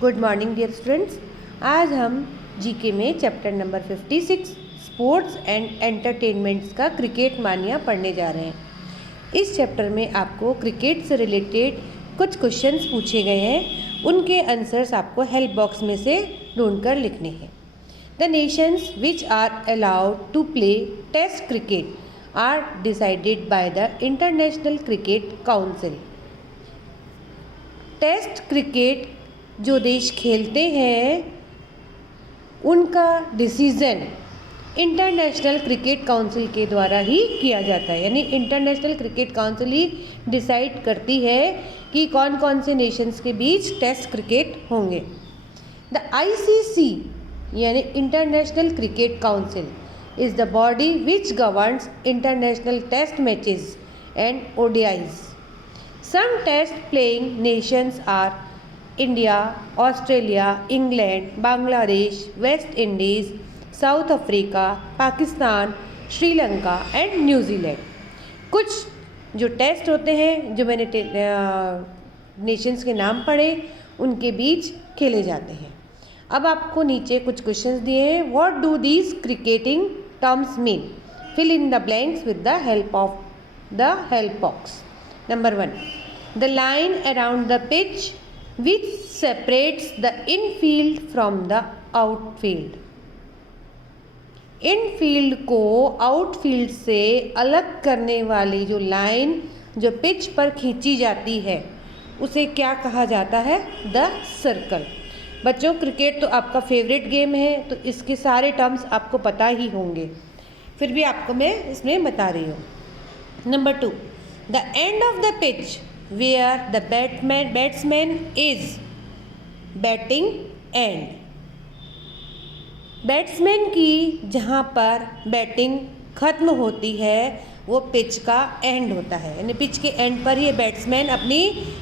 Good morning dear students. आज हम GK में chapter number 56 sports and entertainments का क्रिकेट मानिया पढ़ने जा रहे हैं। इस चैप्टर में आपको क्रिकेट से रिलेटेड कुछ क्वेश्चंस पूछे गए हैं, उनके आंसर्स आपको हेल्प बॉक्स में से ढूंढकर लिखने हैं। The nations which are allowed to play test cricket are decided by the International Cricket Council. Test cricket जो देश खेलते हैं उनका डिसीज़न इंटरनेशनल क्रिकेट काउंसिल के द्वारा ही किया जाता है, यानी इंटरनेशनल क्रिकेट काउंसिल ही डिसाइड करती है कि कौन कौन से नेशंस के बीच टेस्ट क्रिकेट होंगे। द आईसीसी यानी International Cricket Council is the body which governs international test matches and ODIs. Some test playing nations are India, Australia, England, Bangladesh, West Indies, South Africa, Pakistan, Sri Lanka and New Zealand. कुछ जो test होते हैं, जो मैंने Nations के नाम पढ़े, उनके बीच खेले जाते हैं। अब आपको नीचे कुछ क्वेश्चंस दिए हैं। What do these cricketing terms mean? Fill in the blanks with the help of the help box. Number 1, the line around the pitch which separates the infield from the outfield. Enfield को outfield से अलग करने वाली जो line जो pitch पर खींची जाती है उसे क्या कहा जाता है? The circle. बच्चों, क्रिकेट तो आपका फेवरेट गेम है, तो इसके सारे टर्म्स आपको पता ही होंगे, फिर भी आपको मैं इसमें बता रही हूँ। Number 2, the end of the pitch where the batsman is batting end. Batsman की जहाँ पर बैटिंग ख़त्म होती है वो पिच का एंड होता है, यानी पिच के एंड पर ही बैट्समैन अपनी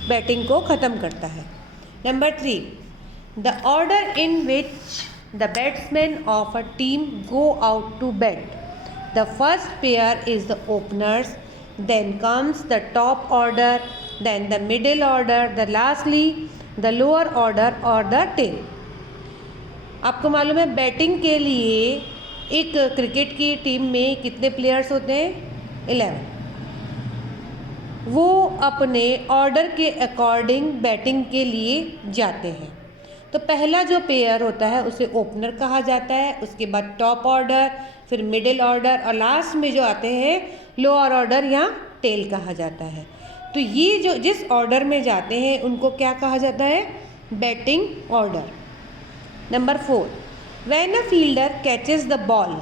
बैटिंग को ख़त्म करता है। Number 3, the order in which the batsman of a team go out to bat. The first pair is the openers, then comes the top order, then the middle order, the lastly the lower order or the tail. आपको मालूम है batting के लिए एक cricket की team में कितने players होते हैं? 11। वो अपने ऑर्डर के अकॉर्डिंग बैटिंग के लिए जाते हैं। तो पहला जो पेयर होता है उसे ओपनर कहा जाता है, उसके बाद टॉप ऑर्डर, फिर मिडिल ऑर्डर और लास्ट में जो आते हैं लोअर ऑर्डर या टेल कहा जाता है। तो ये जो जिस ऑर्डर में जाते हैं उनको क्या कहा जाता है? Batting order. Number 4, when a fielder catches the ball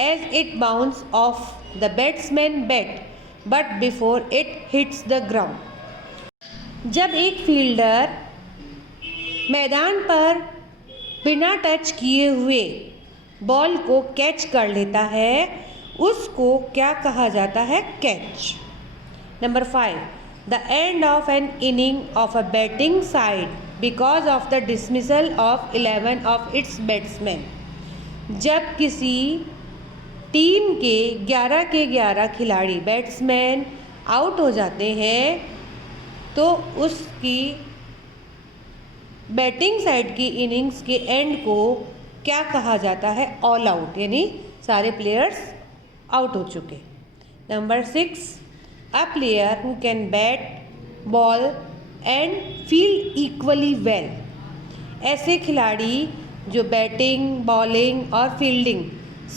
as it bounce off the batsman bat but before it hits the ground. जब एक फील्डर मैदान पर बिना टच किए हुए बॉल को कैच कर लेता है उसको क्या कहा जाता है? Catch. Number 5, the end of N inning of a batting side because of the dismissal of 11 of its batsman. जब किसी टीम के 11 खिलाड़ी बैट्समैन आउट हो जाते हैं तो उसकी बैटिंग साइड की इनिंग्स के एंड को क्या कहा जाता है? ऑल आउट, यानी सारे प्लेयर्स आउट हो चुके। Number 6, a player who can bat ball and field equally well. ऐसे खिलाड़ी जो बैटिंग, बॉलिंग और फील्डिंग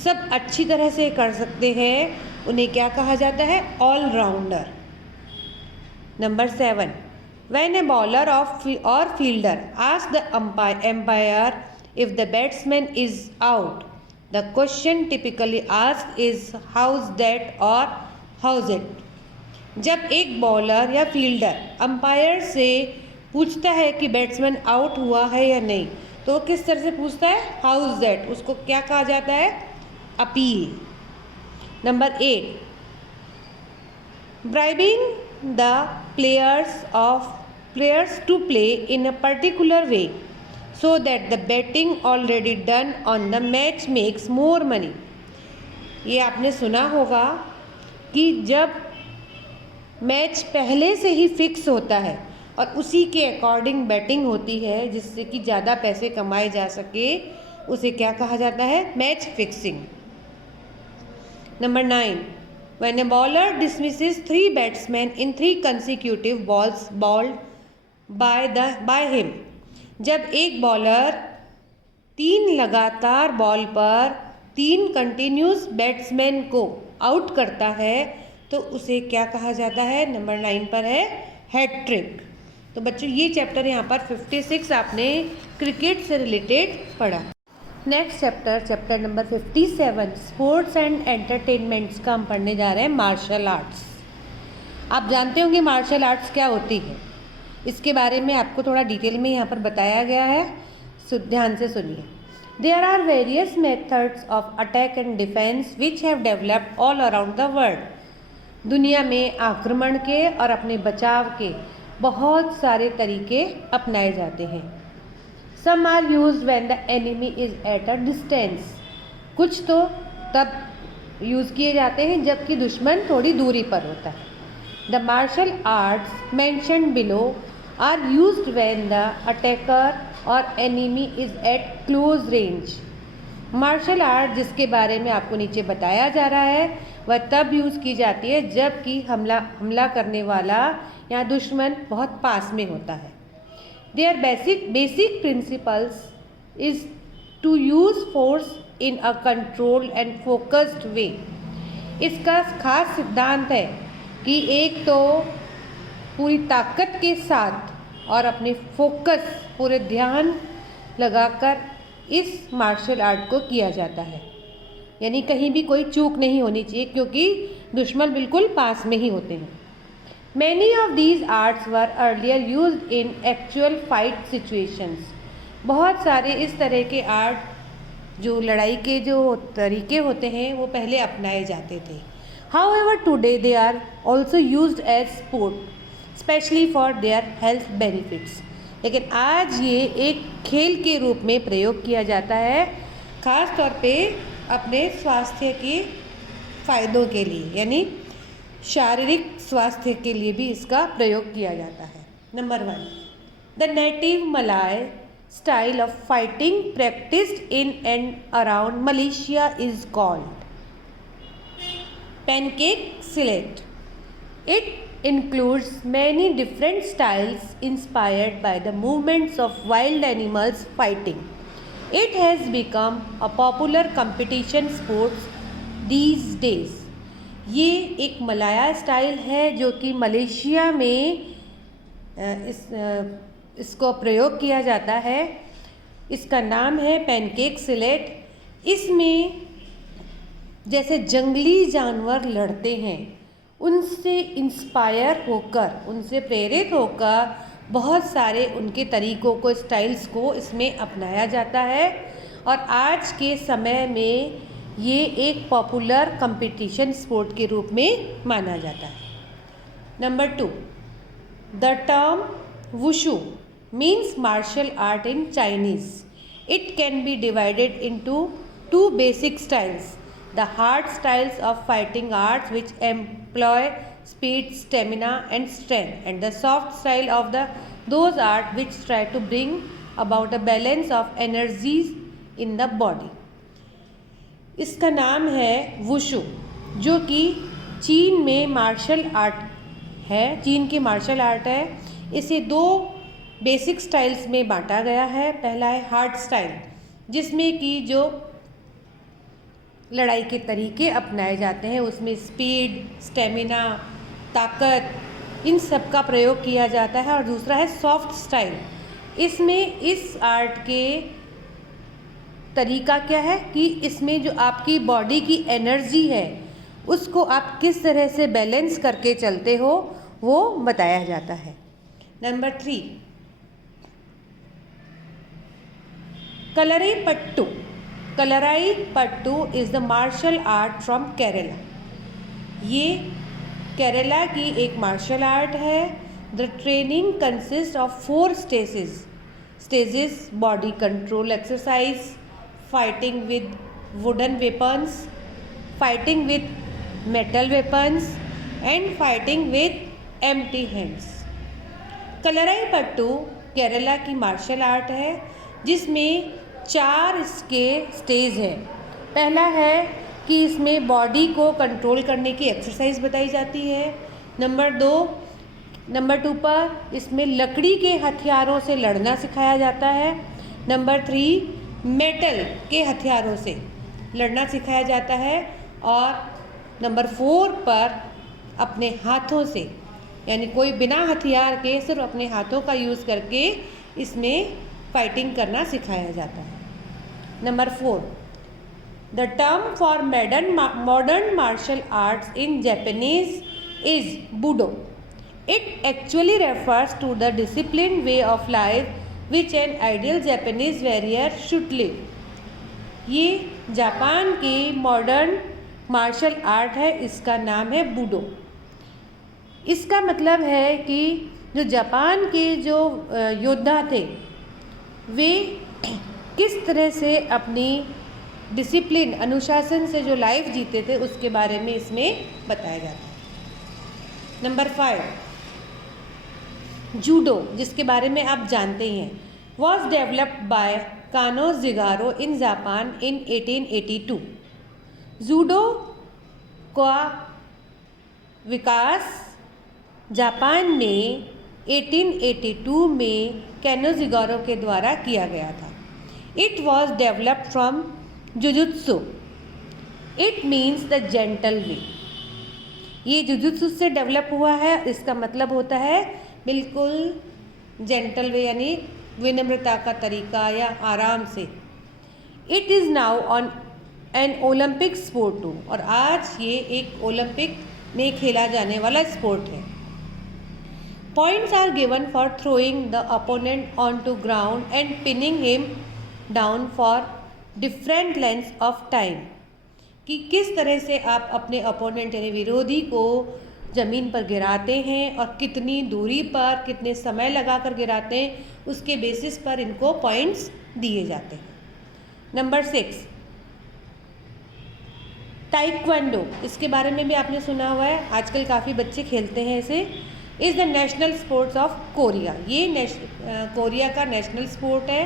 सब अच्छी तरह से कर सकते हैं उन्हें क्या कहा जाता है? Allrounder. Number 7, when a bowler और fielder ask the umpire if the batsman is out, the question typically asked is how's that or how's it. जब एक बॉलर या फील्डर अंपायर से पूछता है कि बैट्समैन आउट हुआ है या नहीं, तो वो किस तरह से पूछता है? How's that. उसको क्या कहा जाता है? Appeal. Number 8, bribing the players to play in a particular way so that the betting already done on the match makes more money. ये आपने सुना होगा कि जब मैच पहले से ही फिक्स होता है और उसी के अकॉर्डिंग बैटिंग होती है, जिससे कि ज़्यादा पैसे कमाए जा सके, उसे क्या कहा जाता है? Match fixing. Number 9, when a bowler dismisses 3 batsman in 3 consecutive balls bowled by him, जब एक बॉलर 3 लगातार बॉल पर 3 कंटिन्यूस बैट्समैन को आउट करता है, तो उसे क्या कहा जाता है? नंबर 9 पर है हैट्रिक। तो बच्चों ये चैप्टर यहाँ पर 56 आपने क्रिकेट से रिलेटेड पढ़ा। Next chapter number 57 sports and entertainments का हम पढ़ने जा रहे हैं मार्शल आर्ट्स। आप जानते होंगे मार्शल आर्ट्स क्या होती है, इसके बारे में आपको थोड़ा डिटेल में यहाँ पर बताया गया है, ध्यान से सुनिए। There are various methods of attack and defense which have developed all around the world. दुनिया में आक्रमण के और अपने बचाव के बहुत सारे तरीके अपनाए जाते हैं। Some are used when the enemy is at a distance. कुछ तो तब यूज़ किए जाते हैं जबकि दुश्मन थोड़ी दूरी पर होता है। The martial arts mentioned below are used when the attacker और enemy is at close range. Martial art जिसके बारे में आपको नीचे बताया जा रहा है वह तब यूज़ की जाती है जबकि हमला करने वाला या दुश्मन बहुत पास में होता है। Their basic principles is to use force in a control and focused way. इसका खास सिद्धांत है कि एक तो पूरी ताकत के साथ और अपने फोकस पूरे ध्यान लगाकर इस मार्शल आर्ट को किया जाता है, यानी कहीं भी कोई चूक नहीं होनी चाहिए क्योंकि दुश्मन बिल्कुल पास में ही होते हैं। Many of these arts were earlier used in actual fight situations. बहुत सारे इस तरह के आर्ट जो लड़ाई के जो तरीके होते हैं वो पहले अपनाए जाते थे। However today they are also used as sport specially for their health benefits. लेकिन आज ये एक खेल के रूप में प्रयोग किया जाता है, ख़ास तौर पे अपने स्वास्थ्य के फ़ायदों के लिए, यानी शारीरिक स्वास्थ्य के लिए भी इसका प्रयोग किया जाता है। Number 1, the native Malay style of fighting practised in and around Malaysia is called Pencak Silat. It includes many different styles inspired by the movements of wild animals fighting. It has become a popular competition sports these days. ये एक Malaya style है जो कि Malaysia में इसको प्रयोग किया जाता है। इसका नाम है पैनकेक सिलेट। इसमें जैसे जंगली जानवर लड़ते हैं उनसे इंस्पायर होकर, उनसे प्रेरित होकर बहुत सारे उनके तरीक़ों को, स्टाइल्स को इसमें अपनाया जाता है और आज के समय में ये एक पॉपुलर कंपटीशन स्पोर्ट के रूप में माना जाता है। Number 2, the term wushu means martial art in Chinese. It can be divided into 2 basic styles, the hard styles of fighting arts which employ speed, stamina and strength, and the soft style of those arts which try to bring about a balance of energies in the body. इसका नाम है wushu, जो कि चीन में martial art है, चीन की मार्शल आर्ट है। इसे 2 बेसिक स्टाइल्स में बांटा गया है। पहला है हार्ड स्टाइल, जिसमें कि जो लड़ाई के तरीके अपनाए जाते हैं उसमें स्पीड, स्टेमिना, ताकत, इन सब का प्रयोग किया जाता है। और दूसरा है सॉफ्ट स्टाइल। इसमें इस आर्ट के तरीका क्या है कि इसमें जो आपकी बॉडी की एनर्जी है उसको आप किस तरह से बैलेंस करके चलते हो वो बताया जाता है। Number 3, Kalari Pattu. Kalari Pattu is the martial art from Kerala. ये केरला की एक मार्शल आर्ट है। The training consist of 4 stages, body control exercise, fighting with wooden weapons, fighting with metal weapons and fighting with empty hands. Kalaripattu Kerala की मार्शल आर्ट है जिसमें 4 इसके stage हैं। पहला है कि इसमें बॉडी को कंट्रोल करने की एक्सरसाइज बताई जाती है। नंबर 2 पर इसमें लकड़ी के हथियारों से लड़ना सिखाया जाता है। नंबर 3 मेटल के हथियारों से लड़ना सिखाया जाता है। और नंबर 4 पर अपने हाथों से, यानी कोई बिना हथियार के सिर्फ अपने हाथों का यूज़ करके इसमें फाइटिंग करना सिखाया जाता है। Number 4, the term for modern martial arts in Japanese is budo. It actually refers to the disciplined way of life which an ideal Japanese warrior should live. ये जापान की मॉडर्न मार्शल आर्ट है, इसका नाम है बूडो। इसका मतलब है कि जो जापान के जो योद्धा थे वे किस तरह से अपनी डिसिप्लिन, अनुशासन से जो लाइफ जीते थे उसके बारे में इसमें बताया जाता है। नंबर 5, जूडो, जिसके बारे में आप जानते हैं, वॉज डेवलप्ड बाय कानो जिगारो इन जापान इन 1882। जूडो का विकास जापान में 1882 में कानो जिगारो के द्वारा किया गया था। It was developed from jujutsu, it means the gentle वे। ये जुजुत्सु से डेवलप हुआ है, इसका मतलब होता है बिल्कुल जेंटल वे, यानी विनम्रता का तरीका या आराम से। It is now on an Olympic sport too, और आज ये एक ओलंपिक में खेला जाने वाला स्पोर्ट है। Points are given for throwing the opponent on to ground and pinning him down for different lengths of time, कि किस तरह से आप अपने अपोनेंट यानी विरोधी को ज़मीन पर गिराते हैं और कितनी दूरी पर, कितने समय लगाकर गिराते हैं, उसके बेसिस पर इनको पॉइंट्स दिए जाते हैं। नंबर 6, ताइक्वांडो, इसके बारे में भी आपने सुना हुआ है, आजकल काफ़ी बच्चे खेलते हैं इसे। Is the national sports of Korea, ये कोरिया का नेशनल स्पोर्ट है।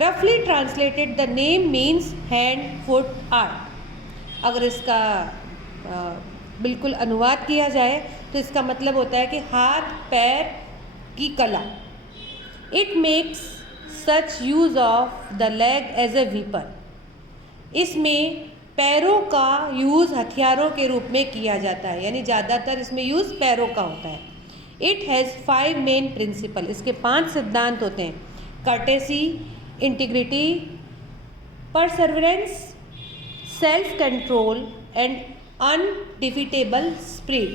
रफली translated the name means hand foot art. अगर इसका बिल्कुल अनुवाद किया जाए तो इसका मतलब होता है कि हाथ पैर की कला। It makes such use of the leg as a weapon, इसमें पैरों का यूज़ हथियारों के रूप में किया जाता है, यानी ज़्यादातर इसमें यूज़ पैरों का होता है। इट हैज़ 5 मेन प्रिंसिपल, इसके 5 सिद्धांत होते हैं। Courtesy, integrity, Perseverance, self control and undefeatable spirit.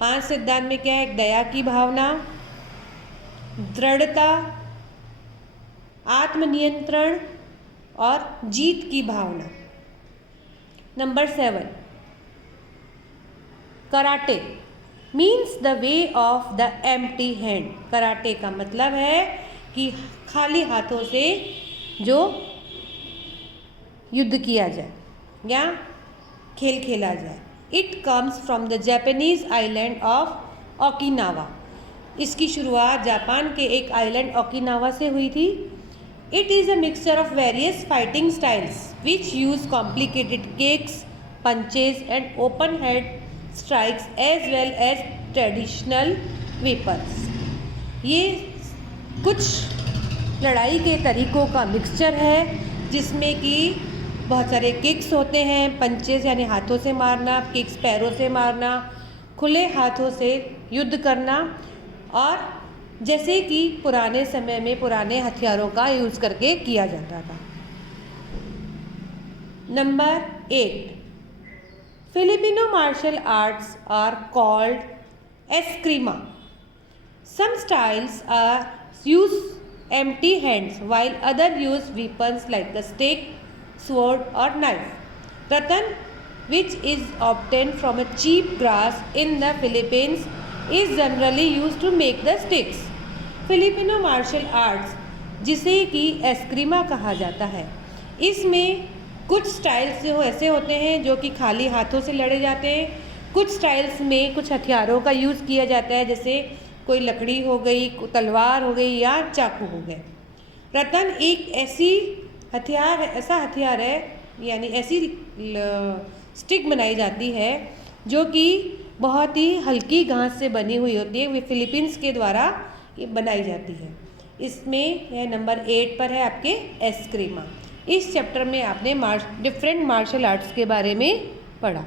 5 सिद्धांत में क्या है? दया की भावना, दृढ़ता, आत्मनियंत्रण और जीत की भावना। Number 7, karate means the way of the empty hand. Karate का मतलब है कि खाली हाथों से जो युद्ध किया जाए या खेल खेला जाए। It comes from the Japanese island of Okinawa, इसकी शुरुआत जापान के एक आइलैंड ओकिनावा से हुई थी। It is a mixture of various fighting styles which use complicated kicks, punches and open head strikes as well as traditional weapons. ये कुछ लड़ाई के तरीकों का मिक्सचर है जिसमें कि बहुत सारे किक्स होते हैं, पंचेस यानी हाथों से मारना, किक्स पैरों से मारना, खुले हाथों से युद्ध करना, और जैसे कि पुराने समय में पुराने हथियारों का यूज़ करके किया जाता था। Number 8, Filipino martial arts are called eskrima. Some styles are use empty hands while other use weapons like the stick, sword or knife. Rattan, which is obtained from a cheap grass in the Philippines, is generally used to make the sticks. Filipino martial arts, जिसे कि एस्क्रीमा कहा जाता है, इसमें कुछ styles जो ऐसे होते हैं जो कि खाली हाथों से लड़े जाते हैं, कुछ स्टाइल्स में कुछ हथियारों का यूज़ किया जाता है, जैसे कोई लकड़ी हो गई, तलवार हो गई या चाकू हो गए। रतन एक ऐसा हथियार है, यानी ऐसी स्टिक बनाई जाती है जो कि बहुत ही हल्की घास से बनी हुई होती है। वे फिलीपींस के द्वारा ये बनाई जाती है। इसमें यह नंबर 8 पर है आपके एस्क्रिमा। इस चैप्टर में आपने डिफरेंट मार्शल आर्ट्स के बारे में पढ़ा।